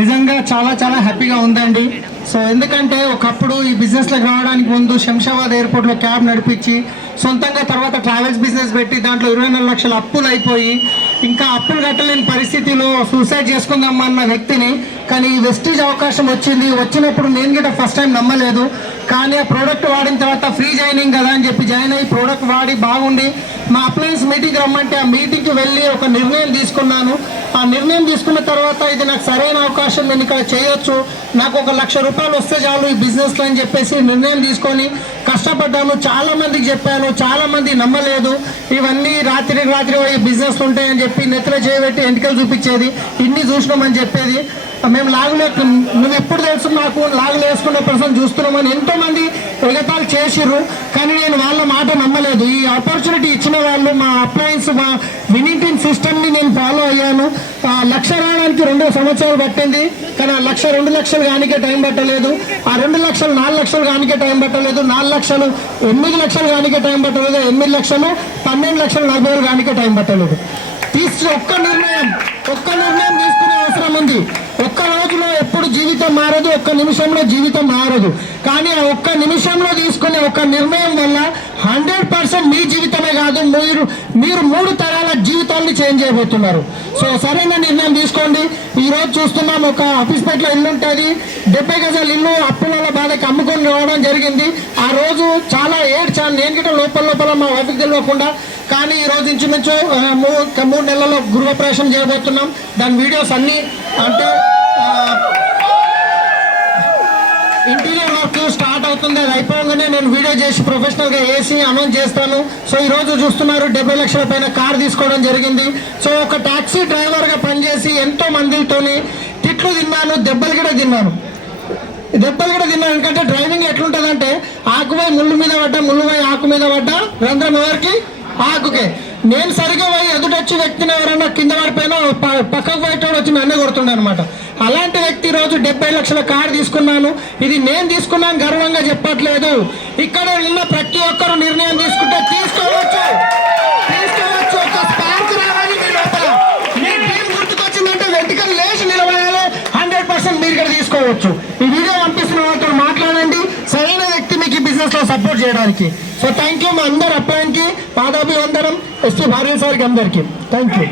నిజంగా చాలా చాలా హ్యాపీగా ఉందండి. సో ఎందుకంటే ఒకప్పుడు ఈ బిజినెస్లోకి రావడానికి ముందు శంషాబాద్ ఎయిర్పోర్ట్లో క్యాబ్ నడిపించి సొంతంగా తర్వాత ట్రావెల్స్ బిజినెస్ పెట్టి దాంట్లో 24 లక్షల అప్పులు అయిపోయి ఇంకా అప్పులు కట్టలేని పరిస్థితిలో సూసైడ్ చేసుకుందామన్న వ్యక్తిని, కానీ ఈ వెస్టీజ్ అవకాశం వచ్చినప్పుడు నేను కూడా ఫస్ట్ టైం నమ్మలేదు. కానీ ఆ ప్రోడక్ట్ వాడిన తర్వాత ఫ్రీ జాయినింగ్ కదా అని చెప్పి జాయిన్ అయ్యి ప్రోడక్ట్ వాడి బాగుండి మా అప్లయన్స్ మీటింగ్ రమ్మంటే ఆ మీటింగ్కి వెళ్ళి ఒక నిర్ణయం తీసుకున్నాను. ఆ నిర్ణయం తీసుకున్న తర్వాత ఇది నాకు సరైన అవకాశం, నేను ఇక్కడ చేయొచ్చు, నాకు ఒక ₹1,00,000 వస్తే చాలు ఈ బిజినెస్లో అని చెప్పేసి నిర్ణయం తీసుకొని కష్టపడ్డాను. చాలామందికి చెప్పాను, చాలామంది నమ్మలేదు. ఇవన్నీ రాత్రికి రాత్రి ఈ బిజినెస్లు ఉంటాయని చెప్పి నెత్తిలో చేయబెట్టి ఎంటికలు చూపించేది, ఇన్ని చూసినామని చెప్పేది. మేము నువ్వు ఎప్పుడు తెలుసు నాకు లాగులు వేసుకునే పర్సన్ చూస్తున్నామని ఎంతోమంది ఎగతాలు చేసిర్రు. కానీ నేను వాళ్ళ మాట నమ్మలేదు. ఈ ఆపర్చునిటీ ఇచ్చిన వాళ్ళు మా అప్లయన్స్ మా వినింగ్ సిస్టమ్ని నేను ఫాలో అయ్యాను. ₹1,00,000 రావడానికి 2 సంవత్సరాలు పట్టింది. కానీ ఆ 1,00,000 2 లక్షలు కానికే టైం పట్టలేదు. ఆ 2 లక్షలు 4 లక్షలు కానికే టైం పట్టలేదు. 4 లక్షలు 8 లక్షలు కానికే టైం పట్టలేదు. 8 లక్షలు 12 లక్షలు 40 కానికే టైం పట్టలేదు. ఒక్క నిర్ణయం తీసుకునే అవసరం ఉంది. ఒక్క రోజులో ఎప్పుడు జీవితం మారదు, ఒక్క నిమిషంలో జీవితం మారదు. కానీ ఆ ఒక్క నిమిషంలో తీసుకునే ఒక నిర్ణయం వల్ల 100% మీ జీవితమే కాదు, మీరు 3 తరాల జీవితాన్ని చేంజ్ చేయబోతున్నారు. సో సరైన నిర్ణయం తీసుకోండి. ఈరోజు చూస్తున్నాం, ఒక ఆఫీస్పేటలో ఇల్లు ఉంటుంది, 70 గజాల ఇల్లు అప్పుల బాధకి అమ్ముకొని రావడం జరిగింది. ఆ రోజు చాలా ఏడ్చాను నేను గిట్ట లోపల మా వైఫ్కి తెలియకుండా. కానీ ఈరోజు ఇంచుమించు 3 నెలల్లో గృహప్రవేశం చేయబోతున్నాం. దాని వీడియోస్ అన్నీ అంటే ఇంటీరియర్ వర్క్ స్టార్ట్ అవుతుంది. అది అయిపోగానే నేను వీడియో చేసి ప్రొఫెషనల్గా వేసి అనౌన్స్ చేస్తాను. సో ఈరోజు చూస్తున్నారు 70 లక్షల పైన కార్ తీసుకోవడం జరిగింది. సో ఒక టాక్సీ డ్రైవర్గా పనిచేసి ఎంతో మందితోని తిట్లు తిన్నాను, దెబ్బలు కూడా తిన్నాను. ఎందుకంటే డ్రైవింగ్ ఎట్లుంటుందంటే ఆకుపై ముళ్ళు మీద పడ్డా, ముళ్ళుపై ఆకు మీద పడ్డా, రంధ్రం ఎవరికి ఆకుకే. నేను సరిగా పోయి ఎదుటొచ్చి వ్యక్తిని ఎవరైనా కింద పడిపోయినా పక్కకు పోయేటోడు వచ్చి నన్నే కొడుతుండే అనమాట. అలాంటి వ్యక్తి రోజు 70 లక్షల కారు తీసుకున్నాను. ఇది నేను తీసుకున్నాను గర్వంగా చెప్పట్లేదు. ఇక్కడ ఉన్న ప్రతి ఒక్కరు నిర్ణయం తీసుకుంటే తీసుకోవచ్చు. ఒక స్పార్క్ రావాలి మీ లోపల. మీ టీం గుర్తుకొచ్చిందంటే వెంటనే లేచి నిలబడాలి. 100% మీరు ఇక్కడ తీసుకోవచ్చు. ఈ వీడియో పంపిస్తున్న వాళ్ళతో మాట్లాడండి, సరైన వ్యక్తి మీకు ఈ బిజినెస్ లో సపోర్ట్ చేయడానికి. So thank you. మా అందరు అప్లయన్కి పాదాభివందనం, ఎస్టీ భార్య సార్కి అందరికీ థ్యాంక్ యూ.